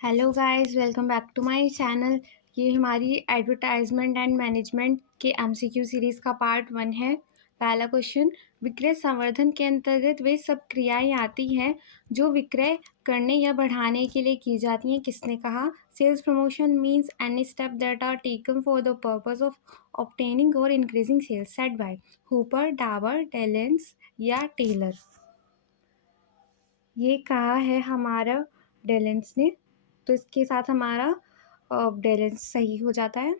Hello guys, welcome back to my channel. ये हमारी advertisement and management के MCQ series का पार्ट 1 है। पहला क्वेश्चन, विक्रय संवर्धन के अंतर्गत वे सब क्रियाएं आती हैं जो विक्रय करने या बढ़ाने के लिए की जाती हैं। किसने कहा? Sales promotion means any step that are taken for the purpose of obtaining और increasing sales. Said by Hooper, डाबर, टेलेंस या टेलर। ये कहा है हमारा डेलेंस ने, तो इसके साथ हमारा डेलेंस सही हो जाता है।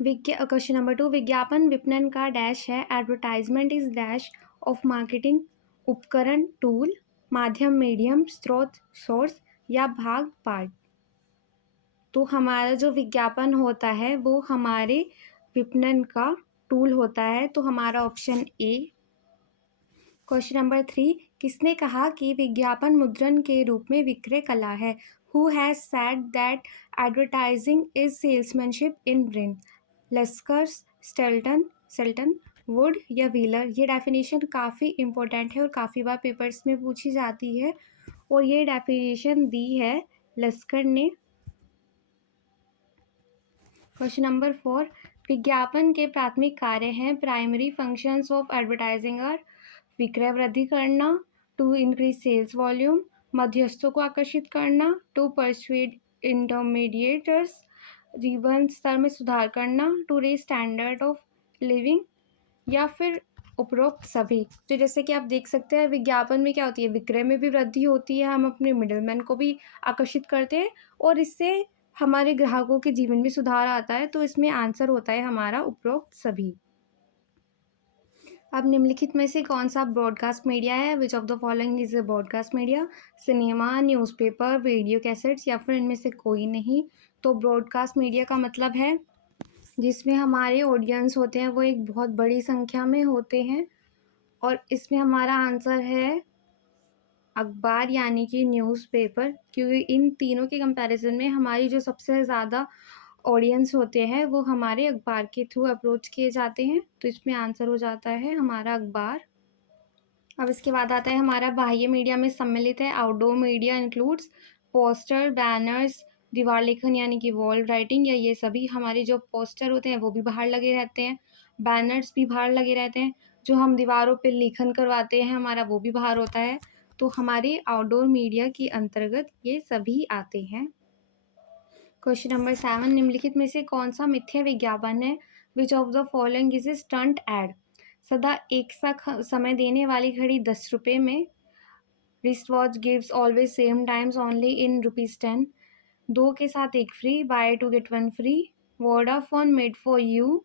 क्वेश्चन नंबर 2, विज्ञापन विपणन का डैश है। Advertisement is dash of marketing. उपकरण, टूल, माध्यम, मीडियम, स्रोत, सोर्स या भाग, पार्ट। तो हमारा जो विज्ञापन होता है वो हमारे विपणन का टूल होता है, तो हमारा ऑप्शन ए। क्वेश्चन नंबर 3, किसने कहा कि विज्ञापन मुद्रण के रूप में विक्रय कला है? Who has said that advertising is salesmanship in print? Laskers, सेल्टन, वुड या व्हीलर? ये डेफिनेशन काफ़ी इम्पोर्टेंट है और काफ़ी बार पेपर्स में पूछी जाती है, और ये डेफिनेशन दी है लेस्कर ने। क्वेश्चन नंबर 4, विज्ञापन के प्राथमिक कार्य हैं। Primary functions of advertising are विक्रय वृद्धि करना, टू इंक्रीज सेल्स वॉल्यूम, मध्यस्थों को आकर्षित करना, टू परसुएड इंटरमीडिएटर्स, जीवन स्तर में सुधार करना, to raise standard of living, या फिर उपरोक्त सभी। तो जैसे कि आप देख सकते हैं विज्ञापन में क्या होती है, विक्रय में भी वृद्धि होती है, हम अपने मिडलमैन को भी आकर्षित करते हैं और इससे हमारे ग्राहकों के जीवन में सुधार आता है। तो इसमें आंसर होता है हमारा उपरोक्त सभी। अब निम्नलिखित में से कौन सा ब्रॉडकास्ट मीडिया है? Which of the following is a broadcast media? Cinema, newspaper, video cassettes या फिर इनमें से कोई नहीं। तो ब्रॉडकास्ट मीडिया का मतलब है जिसमें हमारे ऑडियंस होते हैं वो एक बहुत बड़ी संख्या में होते हैं, और इसमें हमारा आंसर है अखबार यानी कि न्यूज़पेपर, क्योंकि इन तीनों के कंपैरिजन में हमारी जो सबसे ज़्यादा ऑडियंस होते हैं वो हमारे अखबार के थ्रू अप्रोच किए जाते हैं। तो इसमें आंसर हो जाता है हमारा अखबार। अब इसके बाद आता है हमारा बाह्य मीडिया में सम्मिलित है। Outdoor media includes poster, banners, दीवार लेखन यानी कि वॉल राइटिंग, या ये सभी हमारे जो पोस्टर होते हैं वो भी बाहर लगे रहते हैं, बैनर्स भी बाहर लगे रहते हैं, जो हम दीवारों पे लेखन करवाते हैं हमारा वो भी बाहर होता है। तो हमारे आउटडोर मीडिया के अंतर्गत ये सभी आते हैं। क्वेश्चन नंबर 7, निम्नलिखित में से कौन सा मिथ्या विज्ञापन है? Which of the following is a stunt ad? सदा एक सा समय देने वाली घड़ी 10 रुपये में। Wrist watch gives always same times only in ₹10। 2 के साथ 1 free, buy 2 get 1 free. Vodafone made for you.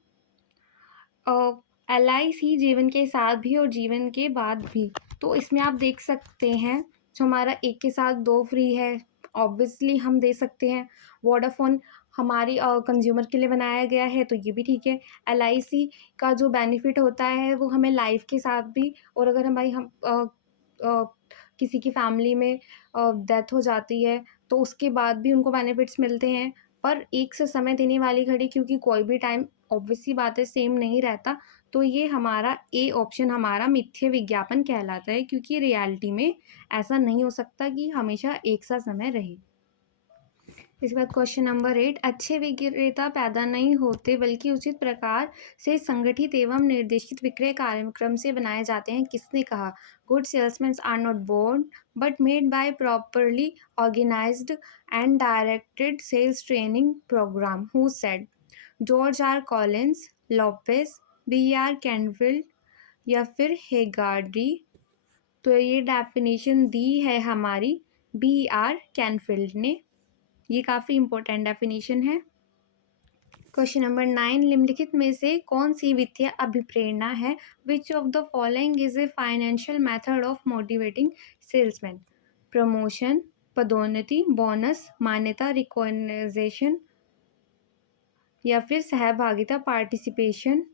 LIC जीवन के साथ भी और जीवन के बाद भी। तो इसमें आप देख सकते हैं जो हमारा 1 के साथ 2 फ्री है, ऑब्वियसली हम दे सकते हैं। वोडाफोन हमारी कंज्यूमर के लिए बनाया गया है, तो ये भी ठीक है। LIC का जो बेनिफिट होता है वो हमें लाइफ के साथ भी, और अगर हमारी किसी की फैमिली में डेथ हो जाती है तो उसके बाद भी उनको बेनिफिट्स मिलते हैं। पर एक से समय देने वाली घड़ी, क्योंकि कोई भी टाइम ऑब्वियसली बात है सेम नहीं रहता, तो ये हमारा ए ऑप्शन हमारा मिथ्या विज्ञापन कहलाता है, क्योंकि रियलिटी में ऐसा नहीं हो सकता कि हमेशा एक सा समय रहे। इसके बाद क्वेश्चन नंबर 8, अच्छे विक्रेता पैदा नहीं होते बल्कि उचित प्रकार से संगठित एवं निर्देशित विक्रय कार्यक्रम से बनाए जाते हैं। किसने कहा? Good salesman are not born but made by properly organised and directed sales training program. Who said? George R Collins, लॉपेस, BR कैनफील्ड या फिर हेगार्डी? तो ये डेफिनेशन दी है हमारी BR कैनफील्ड ने। ये काफ़ी इम्पोर्टेंट डेफिनेशन है। क्वेश्चन नंबर 9, निम्नलिखित में से कौन सी वित्तीय अभिप्रेरणा है? Which of the following is a financial method of motivating salesman? Promotion, पदोन्नति, बोनस, मान्यता, रिकॉग्नाइजेशन या फिर सहभागिता, पार्टिसिपेशन?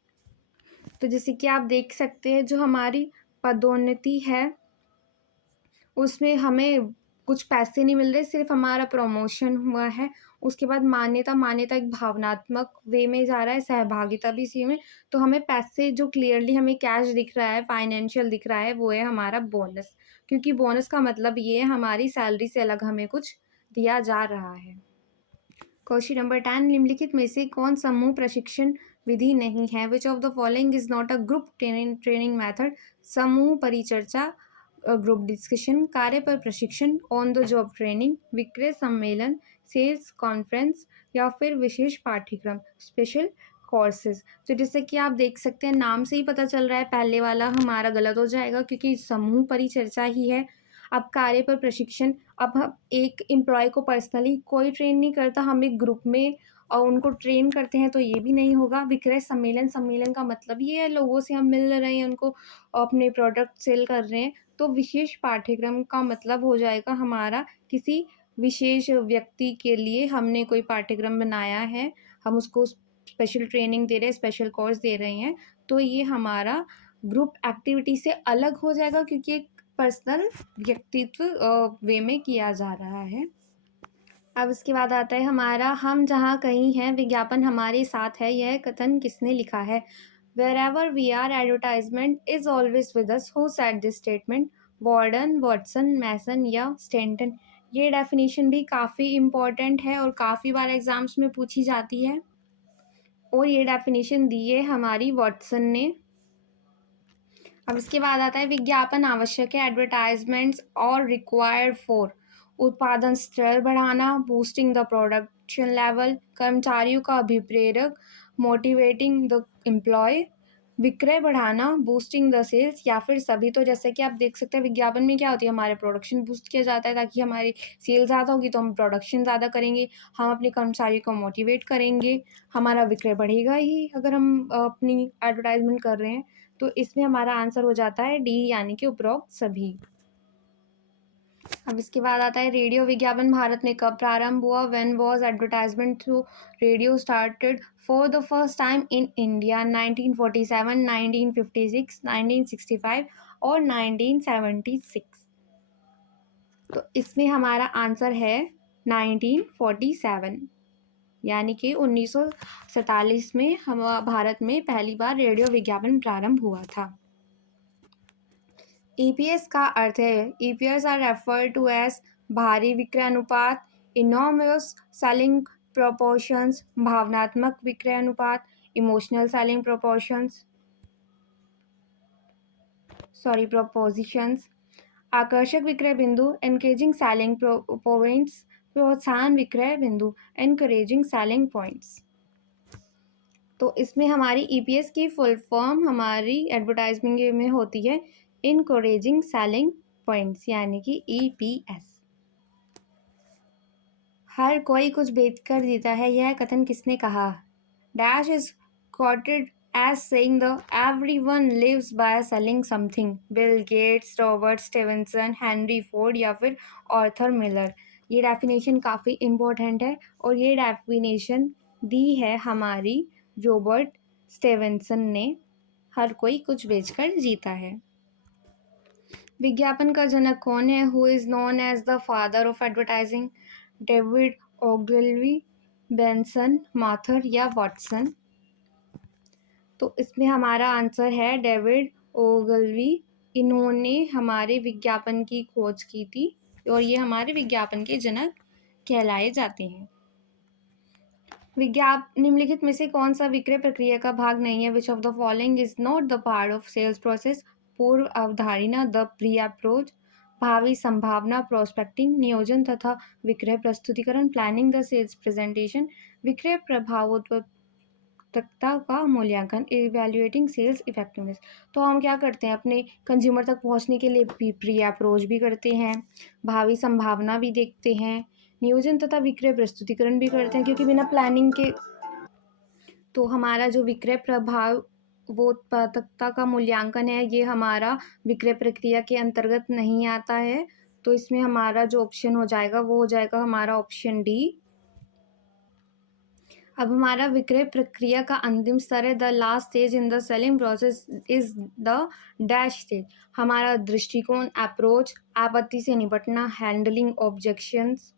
तो जैसे कि आप देख सकते हैं जो हमारी पदोन्नति है उसमें हमें कुछ पैसे नहीं मिल रहे, सिर्फ हमारा प्रमोशन हुआ है। उसके बाद मान्यता एक भावनात्मक वे में जा रहा है, सहभागिता भी इसी में। तो हमें पैसे जो क्लियरली हमें कैश दिख रहा है, फाइनेंशियल दिख रहा है, वो है हमारा बोनस, क्योंकि बोनस का मतलब ये है हमारी सैलरी से अलग हमें कुछ दिया जा रहा है। क्वेश्चन नंबर 10, निम्नलिखित में से कौन समूह प्रशिक्षण विधि नहीं है? Which of the following is not a group training method? समूह परिचर्चा, ग्रुप डिस्कशन, कार्य पर प्रशिक्षण, ऑन द जॉब ट्रेनिंग, विक्रय सम्मेलन, सेल्स कॉन्फ्रेंस या फिर विशेष पाठ्यक्रम, स्पेशल कोर्सेज। तो जैसे कि आप देख सकते हैं नाम से ही पता चल रहा है पहले वाला हमारा गलत हो जाएगा क्योंकि समूह परिचर्चा ही है। अब कार्य पर प्रशिक्षण, अब हम एक एम्प्लॉय को पर्सनली कोई ट्रेन नहीं करता, हम एक ग्रुप में और उनको ट्रेन करते हैं, तो ये भी नहीं होगा। विक्रय सम्मेलन, सम्मेलन का मतलब ये है लोगों से हम मिल रहे हैं, उनको अपने प्रोडक्ट सेल कर रहे हैं। तो विशेष पाठ्यक्रम का मतलब हो जाएगा हमारा किसी विशेष व्यक्ति के लिए हमने कोई पाठ्यक्रम बनाया है, हम उसको स्पेशल ट्रेनिंग दे रहे हैं, स्पेशल कोर्स दे रहे हैं, तो ये हमारा ग्रुप एक्टिविटी से अलग हो जाएगा क्योंकि एक पर्सनल व्यक्तित्व वे में किया जा रहा है। अब इसके बाद आता है हमारा हम जहाँ कहीं हैं विज्ञापन हमारे साथ है, यह कथन किसने लिखा है? Wherever we are, advertisement is always with us. Who said this statement? Warden, Watson, Mason या स्टेंटन। ये डेफिनेशन भी काफ़ी इम्पोर्टेंट है और काफ़ी बार एग्जाम्स में पूछी जाती है और ये डेफिनेशन दी है हमारी वॉटसन ने। अब इसके बाद आता है विज्ञापन आवश्यक है, एडवर्टाइजमेंट्स और रिक्वायर्ड फॉर उत्पादन स्तर बढ़ाना, बूस्टिंग द प्रोडक्शन लेवल, कर्मचारियों का अभिप्रेरक, मोटिवेटिंग द एम्प्लॉय, विक्रय बढ़ाना, बूस्टिंग द सेल्स या फिर सभी। तो जैसे कि आप देख सकते हैं विज्ञापन में क्या होती है, हमारे प्रोडक्शन बूस्ट किया जाता है ताकि हमारी सेल ज़्यादा होगी तो हम प्रोडक्शन ज़्यादा करेंगे, हम अपने कर्मचारियों को मोटिवेट करेंगे, हमारा विक्रय बढ़ेगा ही अगर हम अपनी एडवर्टाइजमेंट कर रहे हैं। तो इसमें हमारा आंसर हो जाता है डी, यानी कि उपरोक्त सभी। अब इसके बाद आता है रेडियो विज्ञापन भारत में कब प्रारंभ हुआ? When was advertisement through radio started for the first time in India? 1947, 1956, 1965 और 1976। तो इसमें हमारा आंसर है 1947, यानी कि 1947 में हम भारत में पहली बार रेडियो विज्ञापन प्रारंभ हुआ था। ईपीएस का अर्थ है, EPS are refer to as भारी विक्रय अनुपात, इनॉर्मस सेलिंग प्रोपोर्शंस, भावनात्मक विक्रय अनुपात, इमोशनल सेलिंग प्रोपोजिशंस, आकर्षक विक्रय बिंदु, एनकरेजिंग सेलिंग पॉइंट्स, प्रोत्साहन विक्रय बिंदु, एनकरेजिंग सेलिंग पॉइंट्स। तो इसमें हमारी ईपीएस की फुल फॉर्म हमारी एडवर्टाइजमेंट में होती है इनकरेजिंग सेलिंग पॉइंट्स, यानी कि ईपीएस। हर कोई कुछ बेचकर जीता है, यह कथन किसने कहा? Dash is quoted as saying the everyone lives by selling something. Bill Gates, Robert Stevenson, Henry Ford या फिर ऑर्थर मिलर। ये डेफिनेशन काफ़ी इम्पोर्टेंट है और ये डेफिनेशन दी है हमारी रॉबर्ट स्टीवनसन ने, हर कोई कुछ बेचकर जीता है। विज्ञापन का जनक कौन है? Who is known as the father of advertising? David Ogilvy, Benson, Mather या वॉटसन। तो इसमें हमारा आंसर है डेविड ओगलवी। इन्होंने हमारे विज्ञापन की खोज की थी और ये हमारे विज्ञापन के जनक कहलाए जाते हैं। निम्नलिखित में से कौन सा विक्रय प्रक्रिया का भाग नहीं है? Which of the following is not the part of sales process? पूर्व अवधारणा, द प्री अप्रोच, भावी संभावना, प्रोस्पेक्टिंग, नियोजन तथा विक्रय प्रस्तुतिकरण, प्लानिंग द सेल्स प्रेजेंटेशन, विक्रय प्रभावोत्पादकता का मूल्यांकन, इवैल्यूएटिंग सेल्स इफेक्टिवनेस। तो हम क्या करते हैं, अपने कंज्यूमर तक पहुंचने के लिए प्री अप्रोच भी करते हैं, भावी संभावना भी देखते हैं, नियोजन तथा विक्रय प्रस्तुतिकरण भी करते हैं, क्योंकि बिना प्लानिंग के तो हमारा जो विक्रय प्रभाव वो उत्पादकता का मूल्यांकन है ये हमारा विक्रय प्रक्रिया के अंतर्गत नहीं आता है। तो इसमें हमारा जो ऑप्शन हो जाएगा वो हो जाएगा हमारा ऑप्शन डी। अब हमारा विक्रय प्रक्रिया का अंतिम स्तर है, the last stage in the selling process is the dash stage. हमारा दृष्टिकोण, अप्रोच, आपत्ति से निपटना, हैंडलिंग ऑब्जेक्शंस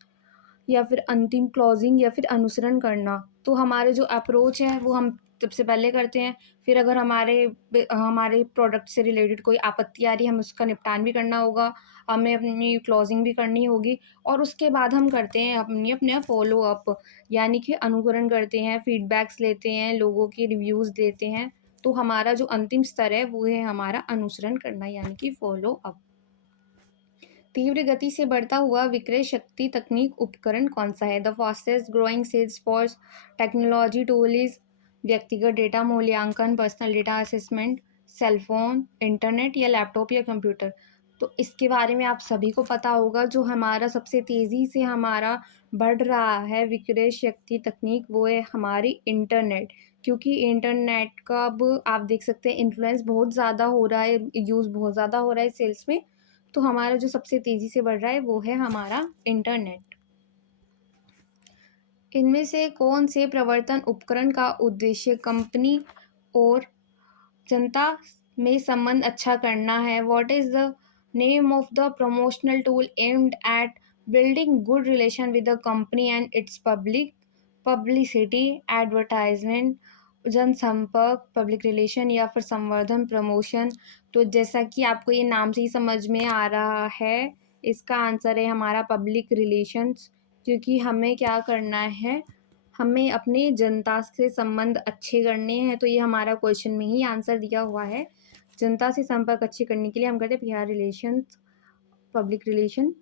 या फिर अंतिम क्लोजिंग या फिर अनुसरण करना। तो हमारे जो अप्रोच है वो हम सबसे पहले करते हैं, फिर अगर हमारे प्रोडक्ट से रिलेटेड कोई आपत्ति आ रही है हमें उसका निपटान भी करना होगा, हमें अपनी क्लोजिंग भी करनी होगी और उसके बाद हम करते हैं अपना फ़ॉलो अप, यानी कि अनुकरण करते हैं, फीडबैक्स लेते हैं, लोगों के रिव्यूज़ लेते हैं। तो हमारा जो अंतिम स्तर है वो है हमारा अनुसरण करना, यानी कि फ़ॉलो अप। तीव्र गति से बढ़ता हुआ विक्रय शक्ति तकनीक उपकरण कौन सा है? The fastest growing sales force technology tool is व्यक्तिगत डेटा मूल्यांकन, personal data assessment, cellphone, internet या लैपटॉप या कंप्यूटर। तो इसके बारे में आप सभी को पता होगा, जो हमारा सबसे तेज़ी से हमारा बढ़ रहा है विक्रय शक्ति तकनीक वो है हमारी इंटरनेट, क्योंकि इंटरनेट का अब आप देख सकते हैं इन्फ्लुएंस बहुत ज़्यादा हो रहा है, यूज़ बहुत ज़्यादा हो रहा है सेल्स में। तो हमारा जो सबसे तेज़ी से बढ़ रहा है वो है हमारा इंटरनेट। इनमें से कौन से प्रवर्तन उपकरण का उद्देश्य कंपनी और जनता में संबंध अच्छा करना है? What is the name of the promotional tool aimed at building good relation with the company and it's public? Publicity, advertisement, जनसंपर्क, पब्लिक रिलेशन या फिर संवर्धन, प्रमोशन। तो जैसा कि आपको ये नाम से ही समझ में आ रहा है, इसका आंसर है हमारा पब्लिक रिलेशंस, क्योंकि हमें क्या करना है, हमें अपनी जनता से संबंध अच्छे करने हैं। तो ये हमारा क्वेश्चन में ही आंसर दिया हुआ है। जनता से संपर्क अच्छे करने के लिए हम करते हैं पीआर रिलेशंस, पब्लिक रिलेशन,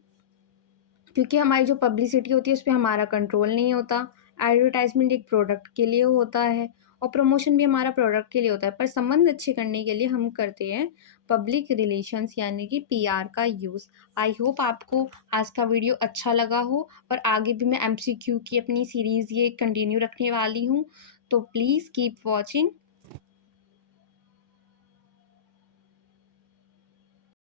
क्योंकि हमारी जो पब्लिसिटी होती है उस पे हमारा कंट्रोल नहीं होता। एडवर्टाइजमेंट एक प्रोडक्ट के लिए होता है और प्रमोशन भी हमारा प्रोडक्ट के लिए होता है, पर संबंध अच्छे करने के लिए हम करते हैं पब्लिक रिलेशंस यानी कि पीआर का यूज़। आई होप आपको आज का वीडियो अच्छा लगा हो और आगे भी मैं एमसीक्यू की अपनी सीरीज़ ये कंटिन्यू रखने वाली हूँ। तो प्लीज़ कीप वॉचिंग।